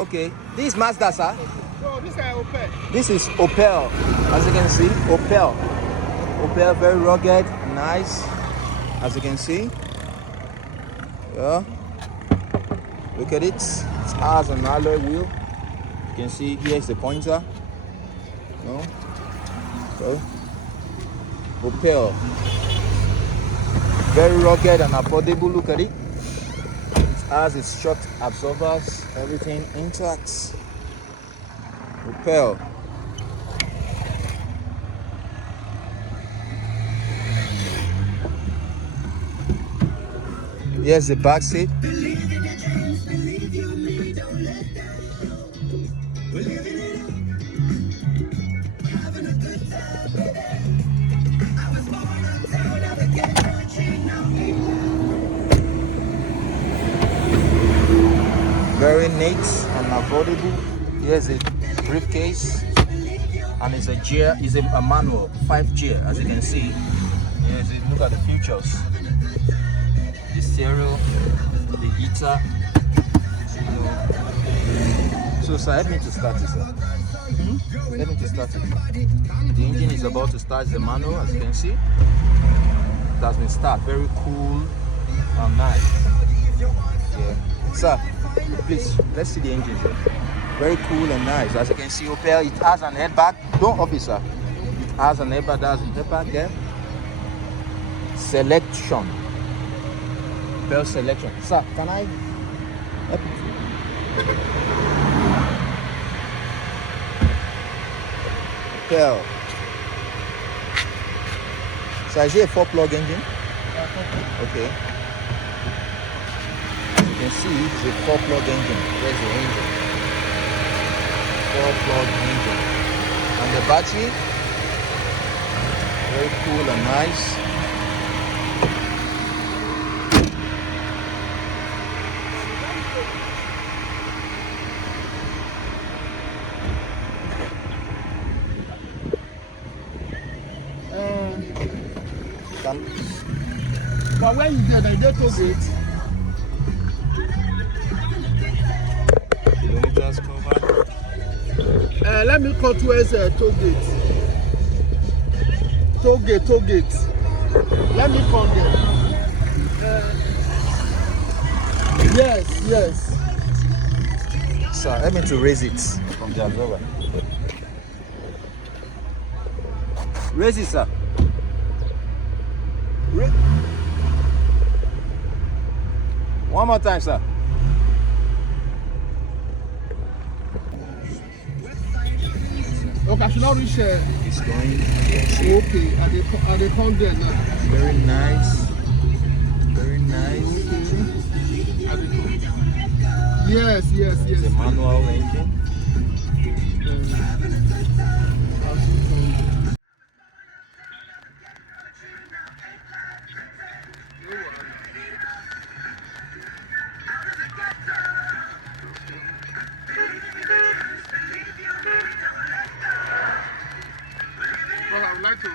Okay, this is Mazda, sir. No, this is Opel. This is Opel. As you can see, Opel. Opel, very rugged, nice. As you can see. Yeah. Look at it. It has an alloy wheel. You can see here's the pointer. No. So, Opel. Very rugged and affordable. Look at it. It has its shock absorbers, everything intact. Opel. Here's the back seat. Very neat and affordable. Here's a briefcase, and it's a gear, it's a manual 5 gear, as you can see. Here's it. Look at the features. The stereo, the heater. So sir, help me to start it, sir. Help me to start it. The engine is about to start. The manual, as you can see. It has been started. Very cool and nice. Yeah. Sir, please, let's see the engine. Very cool and nice. As you can see, Opel, it has an airbag. Don't off it, sir. It has an airbag. That's an airbag there. Selection. Opel selection. Sir, can I help you? Opel. So is it a 4-plug engine? Okay. As you can see, it's a 4-plug engine. There's the engine. 4-plug engine. And the battery, very cool and nice. But when you get there, they told it. Kilometers covered. Let me call towards toll gate. Toll gate. Let me call there. Yes. Sir, help me to raise it from the absorber. Raise it, sir. One more time, sir. Okay, I should not reach. It's going. Okay, and they come there now. Very nice. Very nice. Yes. It's a manual engine. Well, I would like to